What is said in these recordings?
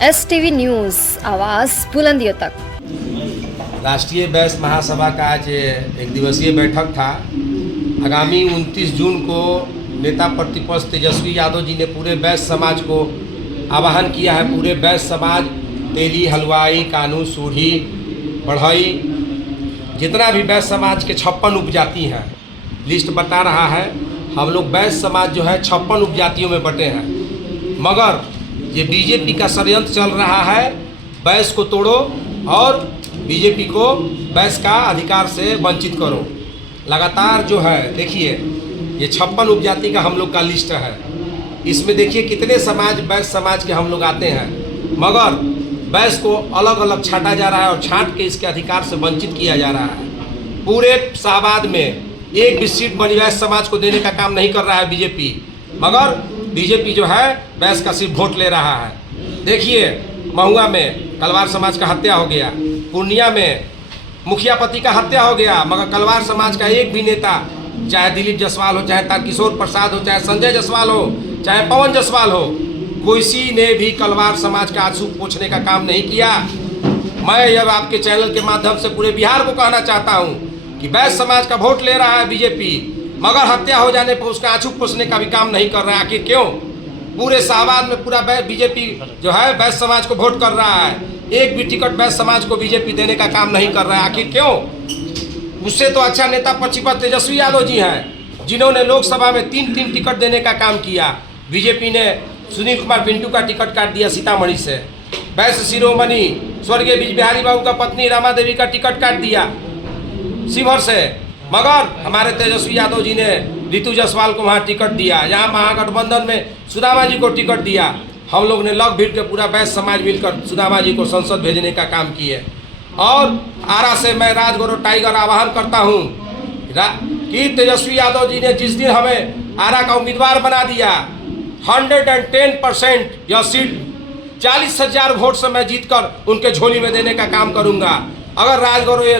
STV news, आवाज़ बुलंदियों तक। राष्ट्रीय बैस महासभा का आज एक दिवसीय बैठक था। आगामी 29 जून को नेता प्रतिपक्ष तेजस्वी यादव जी ने पूरे बैस समाज को आह्वान किया है। पूरे बैस समाज तेली, हलवाई, कानू, सूढ़ी, बढ़ई, जितना भी बैस समाज के 56 उपजाति हैं, लिस्ट बता रहा है। हम लोग बैस समाज जो है 56 उपजातियों में बटे हैं, मगर ये बीजेपी का षड्यंत्र चल रहा है। बैस को तोड़ो और बीजेपी को बैस का अधिकार से वंचित करो। लगातार जो है देखिए, ये 56 उपजाति का हम लोग का लिस्ट है। इसमें देखिए कितने समाज बैस समाज के हम लोग आते हैं, मगर बैस को अलग अलग छांटा जा रहा है और छांट के इसके अधिकार से वंचित किया जा रहा है। पूरे शाहबाद में एक भी सीट बनी बैस समाज को देने का काम नहीं कर रहा है बीजेपी, मगर बीजेपी जो है बैस का सिर्फ वोट ले रहा है। देखिए, महुआ में कलवार समाज का हत्या हो गया, पूर्णिया में मुखिया पति का हत्या हो गया, मगर कलवार समाज का एक भी नेता, चाहे दिलीप जायसवाल हो, चाहे तारकिशोर प्रसाद हो, चाहे संजय जायसवाल हो, चाहे पवन जायसवाल हो, किसी ने भी कलवार समाज का आंसू पोंछने का काम नहीं किया। मैं अब आपके चैनल के माध्यम से पूरे बिहार को कहना चाहता हूं कि बैस समाज का वोट ले रहा है बीजेपी, मगर हत्या हो जाने पर उसका आंसू पोंछने का भी काम नहीं कर रहा है। आखिर क्यों? पूरे शाहबाद में पूरा बीजेपी जो है बैस समाज को वोट कर रहा है, एक भी टिकट बैस समाज को बीजेपी देने का काम नहीं कर रहा है। आखिर क्यों? उससे तो अच्छा नेता प्रतिपक्ष तेजस्वी यादव जी हैं, जिन्होंने लोकसभा में 3 टिकट देने का काम किया। बीजेपी ने सुनील कुमार पिंटू का टिकट काट दिया सीतामढ़ी से, बैस शिरोमणि स्वर्गीय बीज बिहारी बाबू का पत्नी रमा देवी का टिकट काट दिया शिवहर से, मगर हमारे तेजस्वी यादव जी ने रितु जायसवाल को वहाँ टिकट दिया। यहाँ महागठबंधन में सुदामा जी को टिकट दिया। हम लोग ने लग भीड़ के पूरा बैस समाज मिलकर सुदामा जी को संसद भेजने का काम किए। और आरा से मैं राजगौरव टाइगर आह्वान करता हूँ कि तेजस्वी यादव जी ने जिस दिन हमें आरा का उम्मीदवार बना दिया, 110% यह सीट 40,000 वोट से मैं जीतकर उनके झोली में देने का काम करूंगा। अगर राजगौरव ये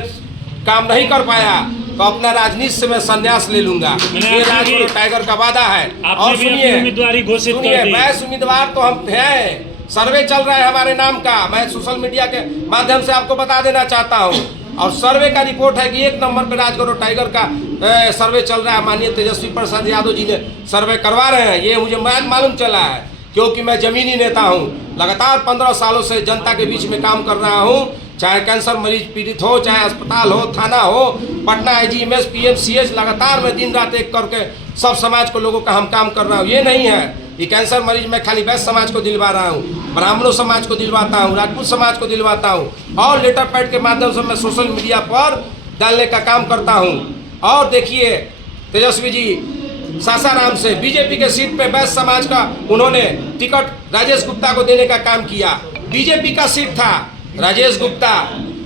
काम नहीं कर पाया तो अपना राजनीति से मैं संन्यास ले लूंगा। ये राजगौरव टाइगर का वादा है। और सुनिए, उम्मीदवारी घोषित कर दी। बैस उम्मीदवार तो हम हैं, सर्वे चल रहा है हमारे नाम का। मैं सोशल मीडिया के माध्यम से आपको बता देना चाहता हूँ, और सर्वे का रिपोर्ट है कि 1 नंबर पे राजगौरव टाइगर का सर्वे चल रहा है। माननीय तेजस्वी प्रसाद यादव जी ने सर्वे करवा रहे हैं, ये मुझे मालूम चला है, क्योंकि मैं जमीनी नेता हूँ। लगातार 15 सालों से जनता के बीच में काम कर रहा हूँ, चाहे कैंसर मरीज पीड़ित हो, चाहे अस्पताल हो, थाना हो, पटना IGMS, PMCH, लगातार मैं दिन रात एक करके सब समाज को लोगों का हम काम कर रहा हूँ। ये नहीं है कि कैंसर मरीज मैं खाली बैस समाज को दिलवा रहा हूँ, ब्राह्मणों समाज को दिलवाता हूँ, राजपूत समाज को दिलवाता हूँ, और लेटर पैड के माध्यम से मैं सोशल मीडिया पर डालने का काम करता हूँ। और देखिए, तेजस्वी जी सासाराम से बीजेपी के सीट पे बैस समाज का उन्होंने टिकट राजेश गुप्ता को देने का काम किया। बीजेपी का सीट था, राजेश गुप्ता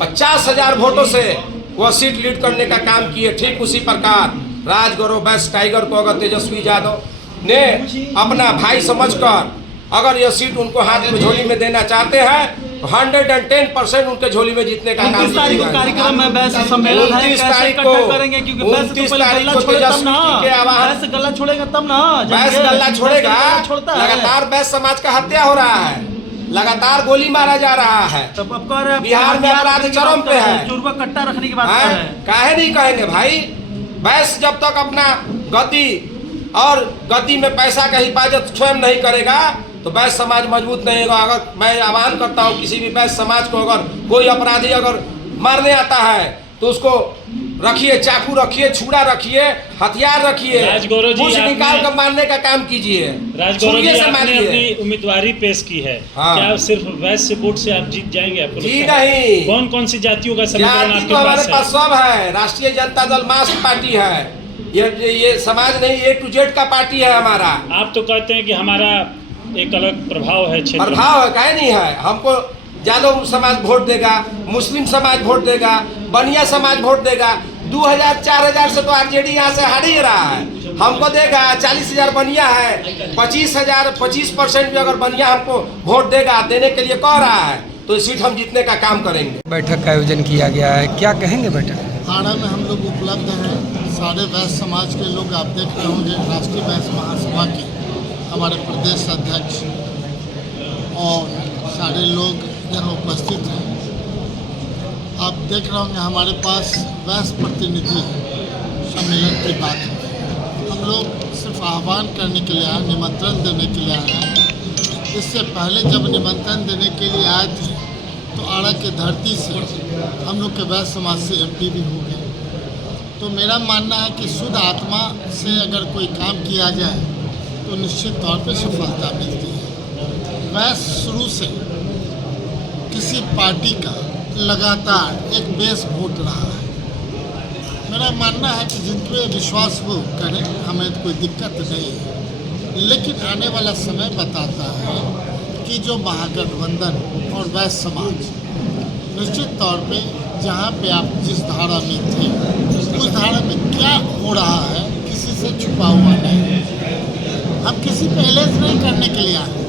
50,000 वोटों से वह सीट लीड करने का काम किए। ठीक उसी प्रकार राजगौरव बैस टाइगर को अगर तेजस्वी यादव ने अपना भाई समझकर अगर यह सीट उनको हाथ में झोली में देना चाहते हैं तो 110% उनके झोली में जीतने का काम कार्यक्रम में बैस सम्मेलन है, 29 तारीख को करेंगे, क्योंकि बैस तो पहले गल्ला छोड़ेगा तब ना, बैस गल्ला छोड़ेगा तब ना, बैस गल्ला छोड़ेगा। लगातार बैस समाज का हत्या हो रहा है, लगातार गोली मारा जा रहा है, बिहार में अपराध चरम पे है। चुरवा कट्टा रखने की बात कर रहे हैं, काहे नहीं कहेंगे भाई। बैस जब तक अपना गति और गति में पैसा का हिफाजत स्वयं नहीं करेगा तो बैस समाज मजबूत नहीं होगा। अगर मैं आह्वान करता हूँ किसी भी बैस समाज को, अगर कोई अपराधी अगर मारने आता है तो उसको रखिए, चाकू रखिए, छुरा रखिए, हथियार रखिए, कुछ निकाल कर मारने का काम कीजिए। राजगौरव जी, आपने अपनी उम्मीदवारी पेश की है। हाँ। क्या सिर्फ बैस से वोट से आप जीत जाएंगे? आपको जी नहीं, कौन कौन सी जातियों का समीकरण जाति आपके तो हमारे पास पास सब है। राष्ट्रीय जनता दल मास पार्टी है, ये समाज नहीं, A to Z का पार्टी है हमारा। आप तो कहते हैं कि हमारा एक अलग प्रभाव है, क्षेत्र प्रभाव है, काहे नहीं है। हमको यादव समाज वोट देगा, मुस्लिम समाज वोट देगा, बनिया समाज वोट देगा। 2000-4000 से तो RJD यहाँ से हार ही रहा है, हमको देगा। 40,000 बनिया है, 25% भी अगर बनिया हमको वोट देगा, देने के लिए कह रहा है, तो सीट हम जीतने का काम करेंगे। बैठक का आयोजन किया गया है, क्या कहेंगे बैठक? आरा में हम लोग उपलब्ध हैं, सारे बैस समाज के लोग। आप देख रहे होंगे राष्ट्रीय बैस महासभा के हमारे प्रदेश अध्यक्ष और सारे लोग यहाँ उपस्थित हैं। आप देख रहे होंगे हमारे पास वैश्य प्रतिनिधि सम्मेलन की बात है। हम लोग सिर्फ आह्वान करने के लिए आए, निमंत्रण देने के लिए आए हैं। इससे पहले जब निमंत्रण देने के लिए आए थे तो आड़ा की धरती से हम लोग के वैश्य समाज से एमपी भी हो गए। तो मेरा मानना है कि शुद्ध आत्मा से अगर कोई काम किया जाए तो निश्चित तौर पे सफलता मिलती है। वैश्य शुरू से किसी पार्टी का लगातार एक बेस वोट रहा है। मेरा मानना है कि जिन पे विश्वास वो करें, हमें तो कोई दिक्कत नहीं है। लेकिन आने वाला समय बताता है कि जो महागठबंधन और वैश्य समाज निश्चित तौर पे जहाँ पे आप जिस धारा में थे उस धारा में क्या हो रहा है किसी से छुपा हुआ नहीं है। हम किसी पे एलेज नहीं करने के लिए आए,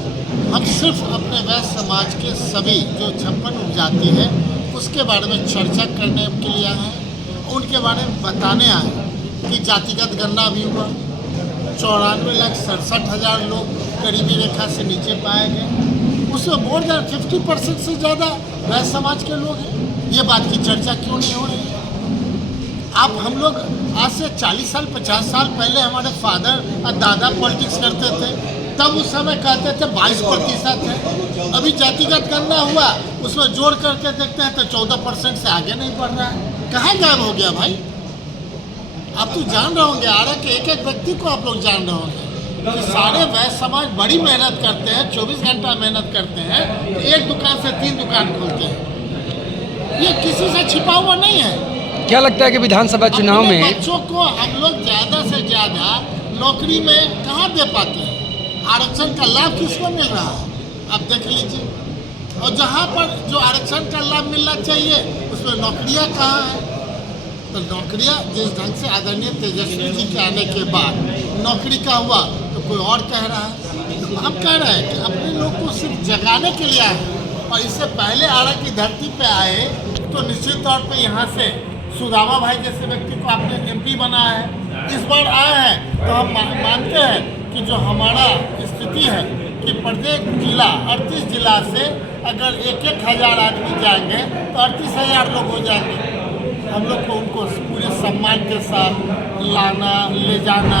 हम सिर्फ अपने वैश्य समाज के सभी जो 56 उपजाति है उसके बारे में चर्चा करने के लिए आए हैं। उनके बारे में बताने आए कि जातिगत गणना भी हुआ, 94,67,000 लोग गरीबी रेखा से नीचे पाए गए। उसमें मोर देन 50% से ज़्यादा वैश्य समाज के लोग हैं। ये बात की चर्चा क्यों नहीं हो रही है? आप हम लोग आज से 40 साल 50 साल पहले हमारे फादर और दादा पॉलिटिक्स करते थे, तब उस समय कहते थे 22% है। अभी जातिगत गणना हुआ, उसमें जोड़ करके देखते हैं तो 14% से आगे नहीं बढ़ रहा है। कहाँ गायब हो गया भाई? आप तो जान रहे होंगे, आरा के एक एक व्यक्ति को आप लोग जान रहे होंगे कि सारे वैश्य समाज बड़ी मेहनत करते हैं, 24 घंटा मेहनत करते हैं, तो एक दुकान से 3 दुकान खोलते हैं। ये किसी से छिपा हुआ नहीं है। क्या लगता है कि विधानसभा चुनाव में बच्चों को हम लोग ज़्यादा से ज़्यादा नौकरी में कहाँ दे पाते हैं? आरक्षण का लाभ किसको मिल रहा है आप देख लीजिए। और जहाँ पर जो आरक्षण का लाभ मिलना चाहिए उसमें नौकरियाँ कहाँ हैं? तो नौकरियाँ जिस ढंग से आदरणीय तेजस्वी जी के आने के बाद नौकरी का हुआ तो कोई और कह रहा है। तो हम कह रहे हैं कि अपने लोग को सिर्फ जगाने के लिए आए और इससे पहले आरा की धरती पे आए तो निश्चित तौर पे यहाँ से सुदामा भाई जैसे व्यक्ति को आपने एमपी बनाया है। इस बार आए हैं तो हम मानते हैं कि जो हमारा स्थिति है कि प्रत्येक जिला 38 जिला से अगर 1,000 आदमी जाएंगे तो 38,000 लोग हो जाएंगे। हम लोग को उनको पूरे सम्मान के साथ लाना, ले जाना,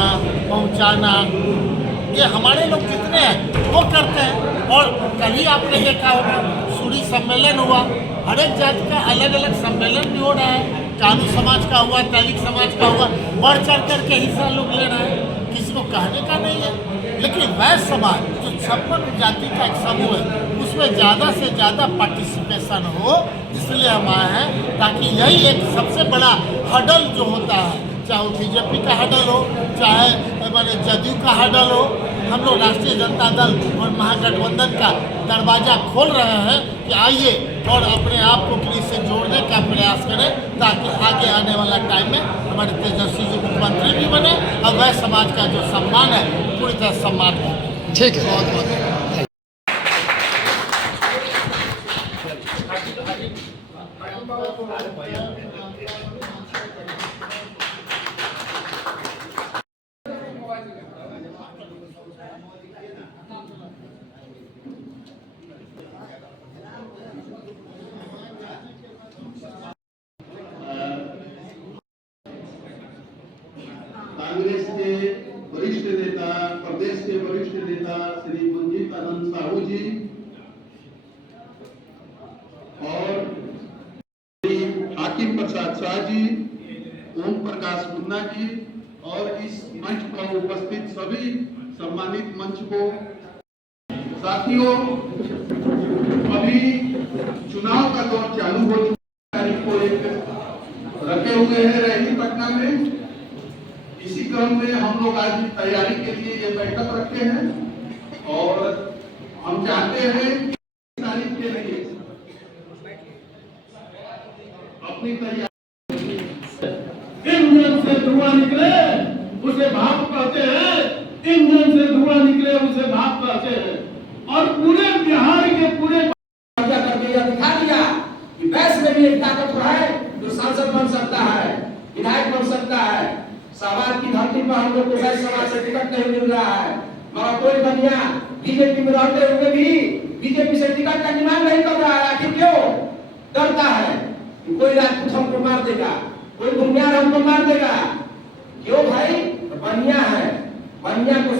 पहुंचाना, ये हमारे लोग जितने हैं वो करते हैं। और कल ही आपने देखा होगा सूरी सम्मेलन हुआ, हर एक जाति का अलग अलग सम्मेलन भी हो रहा है। कानू समाज का हुआ, तैलिक समाज का हुआ, बढ़ चढ़ करके हिस्सा लोग ले रहे हैं, किसी को कहने का नहीं है। लेकिन वैश्य समाज जो 56 जाति का एक समूह है उसमें ज़्यादा से ज़्यादा पार्टिसिपेशन हो, इसलिए हम आए हैं ताकि यही एक सबसे बड़ा हडल जो होता है, चाहे वो बीजेपी का हडल हो, चाहे हमारे जदयू का हडल हो, हम लोग राष्ट्रीय जनता दल और महागठबंधन का दरवाज़ा खोल रहे हैं कि आइए और अपने आप को पुलिस से जोड़ने का प्रयास करें ताकि आगे आने वाला टाइम में हमारे तेजस्वी जी मुख्यमंत्री भी बने और वैश्य समाज का जो सम्मान है पूरी तरह सम्मान हो। ठीक है। बहुत बहुत कांग्रेस के वरिष्ठ नेता, प्रदेश के वरिष्ठ नेता श्री मंजीत आनंद साहू जी और श्री हाकिम प्रसाद शाह जी, ओम प्रकाश मुन्ना जी और इस मंच पर उपस्थित सभी सम्मानित मंच को, साथियों, अभी चुनाव का दौर चालू हो चुका है। तारीख को एक रखे हुए हैं रैली पटना में। इसी क्रम में हम लोग आज तैयारी के लिए ये बैठक रखे हैं और हम चाहते हैं कि तारीख के लिए अपनी तैयारी। इंजन से धुआं निकले उसे भाप कहते हैं, इंजन से धुआं निकले उसे भाप कहते हैं। और पूरे बिहार के पूरे करके यह दिखा दिया कि वैश्य में भी एक ताकत है जो सांसद बन सकता है, विधायक बन सकता है। समाज की धरती पर हम लोग को वैश्य समाज से टिकट नहीं मिल रहा है, मगर कोई बनिया बीजेपी में रहते हुए भी बीजेपी से टिकट का डिमांड कोई राजपूत हमको मार देगा, कोई भूमियार हमको मार देगा। क्यों भाई? बनिया है, बनिया को